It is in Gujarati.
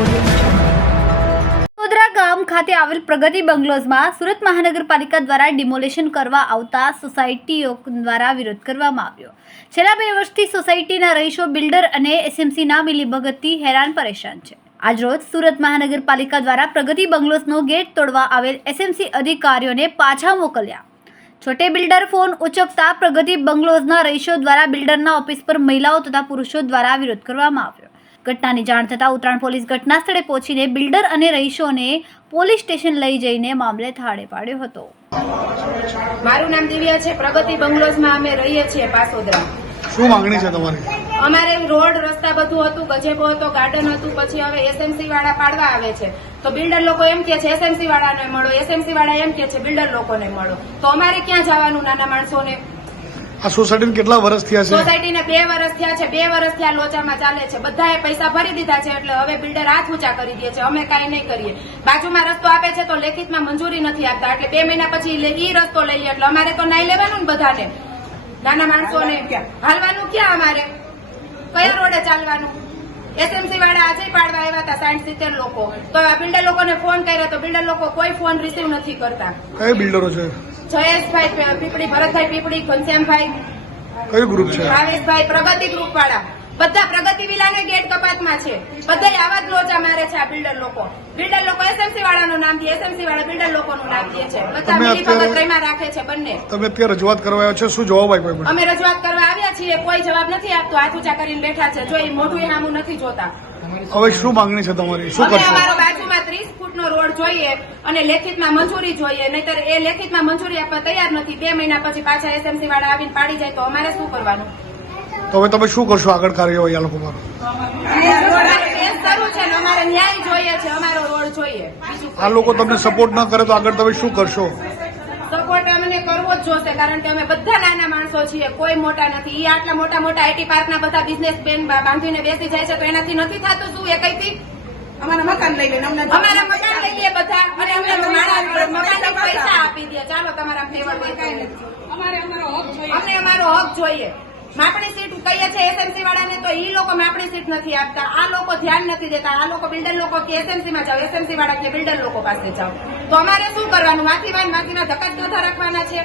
વડોદરા ગામ ખાતે આવેલ પ્રગતિ બંગલોઝમાં સુરત મહાનગરપાલિકા દ્વારા ડિમોલેશન કરવા આવતા સોસાયટીઓ દ્વારા વિરોધ કરવામાં આવ્યો છેલ્લા બે વર્ષથી સોસાયટીના રહીશો બિલ્ડર અને એસએમસીના મિલીભગતથી હેરાન પરેશાન છે આજરોજ સુરત મહાનગરપાલિકા દ્વારા પ્રગતિ બંગલોઝનો ગેટ તોડવા આવેલ એસએમસી અધિકારીઓને પાછા મોકલ્યા છોટે બિલ્ડર ફોન ઉચકતા પ્રગતિ બંગલોઝના રહીશો દ્વારા બિલ્ડરના ઓફિસ પર મહિલાઓ તથા પુરુષો દ્વારા વિરોધ કરવામાં આવ્યો ઘટનાની જાણ થતાં ઉત્તરાયણ પોલીસ ઘટના સ્થળે પહોંચીને બિલ્ડર અને રહીશોને પોલીસ સ્ટેશન લઈ જઈને મામલે થાળે પાડ્યો હતો મારું નામ દિવ્યા છે પ્રગતિ બંગલોઝમાં અમે રહીએ છીએ પાસોદરા શું માંગણી છે તમારી અમારે રોડ રસ્તા બધું હતું ગજેબો હતો ગાર્ડન હતું પછી હવે એસએમસી વાળા પાડવા આવે છે તો બિલ્ડર લોકો એમ કે છે એસએમસી વાળાને મળો એસએમસી વાળા એમ કે છે બિલ્ડર લોકોને મળો તો અમારે ક્યાં જવાનું નાના માણસોને આ સોસાયટીને કેટલા વર્ષ થયા છે સોસાયટીને બે વર્ષ થયા છે બે વર્ષ થયા લોચામાં ચાલે છે બધાએ પૈસા ભરી દીધા છે એટલે હવે બિલ્ડર હાથ ઊંચા કરી દે છે અમે કાંઈ નહીં કરીએ બાજુમાં રસ્તો આપે છે તો લેખિતમાં મંજૂરી નથી આપતા એટલે બે મહિના પછી ઈ રસ્તો લઈએ એટલે અમારે તો નાઈ લેવાનું ને બધાને નાના માણસોને હાલવાનું ક્યાં અમારે કયા રોડે ચાલવાનું એસએમસી વાળા આજે પાડવા આવ્યા હતા સાઠ સિત્તેર લોકો તો આ બિલ્ડર લોકોને ફોન કર્યો તો બિલ્ડર લોકો કોઈ ફોન રિસીવ નથી કરતા કઈ બિલ્ડરો છે જયેશભાઈ પીપળી ભરતભાઈ પીપળી ઘનશ્યામભાઈ કયું ગ્રુપ છે ભાવેશભાઈ પ્રગતિ ગ્રુપ વાળા બધા પ્રગતિ વિલાને ગેટ કપાતમાં છે બધા આવા જ લોચા મારે છે આ બિલ્ડર લોકો બિલ્ડર લોકો એસએમસી વાળાનું નામ દે એસએમસી વાળા બિલ્ડર લોકોનું નામ દે છે બધા મિલીભગત રાખે છે બંને તમે અત્યારે રજૂઆત કરવા આવ્યા છો શું જવાબ આપ્યો અમે રજૂઆત કરવા આવ્યા છીએ કોઈ જવાબ નથી આપતો હાથ ઊંચા કરીને બેઠા છે જો એ મોઢું એ સામું નથી જોતા હવે શું માંગણી છે તમારી શું કરશો અમારો બાજુમાં ત્રીસ ફૂટ જોઈએ અને લેખિતમાં મંજૂરી જોઈએ નહીતર એ લેખિતમાં મંજૂરી આપવા તૈયાર નથી બે મહિના પછી પાછા એસએમસી વાળા આવીને પાડી જાય તો અમારે શું કરવાનું તો તમે શું કરશો આગળ કાર્યવાહી આ લોકો શરૂ છે અમારે ન્યાય જોઈએ છે અમારો રોડ જોઈએ આ લોકો તમને સપોર્ટ ના કરે તો આગળ તમે શું કરશો સપોર્ટ અમને કરવો જ જોશે કારણ કે અમે બધા નાના માણસો છીએ કોઈ મોટા નથી એ આટલા મોટા મોટા આઈટી પાર્કના બધા બિઝનેસ બેન બાંધીને બેસી જાય છે તો એનાથી નથી થતું શું એ કઈ થી અમારા મકાન લઈ લે અમારા મકાન લઈ લે બધા અને અમને મકાન પૈસા આપી દે ચાલો તમારા ફેવર અમારે અમારો હક જોઈએ અમને અમારો હક જોઈએ માપણી સીટ કહીએ છે એસએમસી વાળાને તો એ લોકો માપણી સીટ નથી આપતા આ લોકો ધ્યાન નથી દેતા આ લોકો બિલ્ડર લોકો કે એસએમસી માં જાઓ એસએમસી વાળા કે બિલ્ડર લોકો પાસે જાઓ તો અમારે શું કરવાનું માથી વાન માથીના ધક્કા જ બધા રાખવાના છે